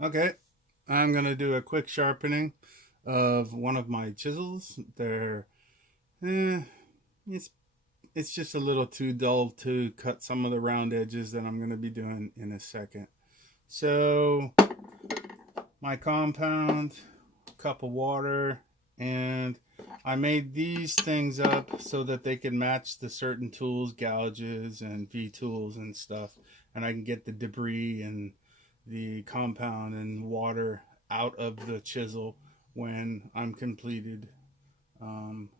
Okay, I'm gonna do a quick sharpening of one of my chisels. Eh, it's it's just a little too dull to cut some of the round edges that I'm gonna be doing in a second. So my compound, cup of water, and I made these things up so that they can match the certain tools, gouges and V tools and stuff, and I can get the debris and the compound and water out of the chisel when I'm completed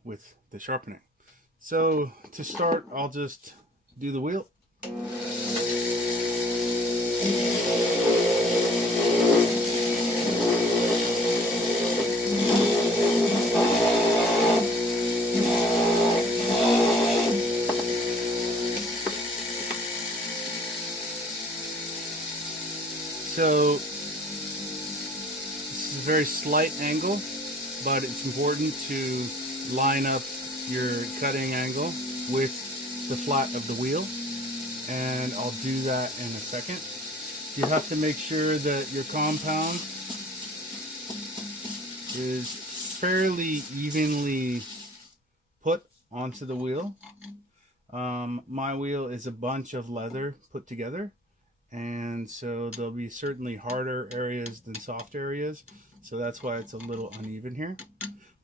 with the sharpening. So to start, I'll just do the wheel. So this is a very slight angle, but it's important to line up your cutting angle with the flat of the wheel, and I'll do that in a second. You have to make sure that your compound is fairly evenly put onto the wheel. My wheel is a bunch of leather put together, and so there'll be certainly harder areas than soft areas, so that's why it's a little uneven here,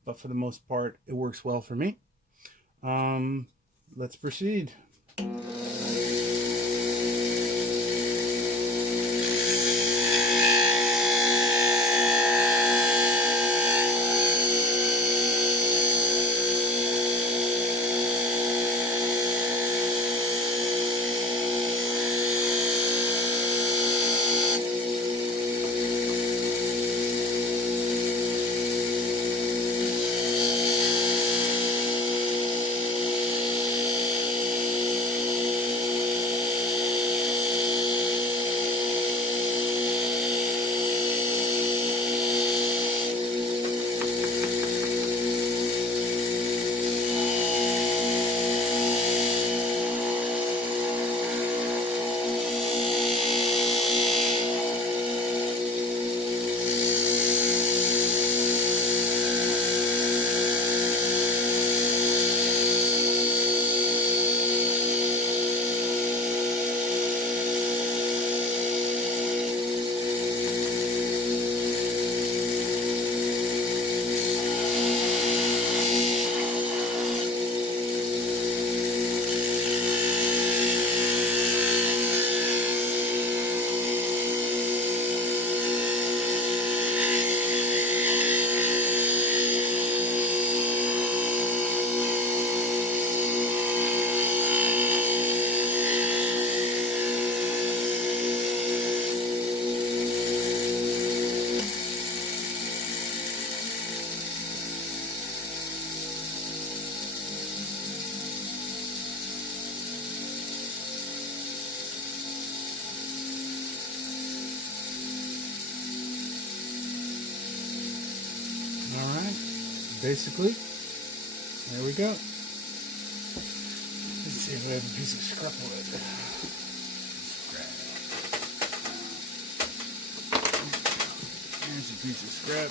but for the most part it works well for me. Let's proceed. All right, basically, there we go. Let's see if we have a piece of scrap wood. Here's a piece of scrap.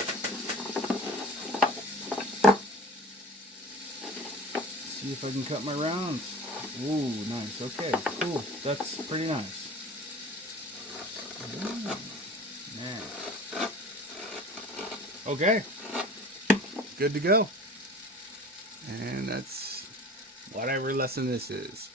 See if I can cut my rounds. Ooh, nice. Okay, cool. That's pretty nice. Man. Okay, good to go. And that's whatever lesson this is.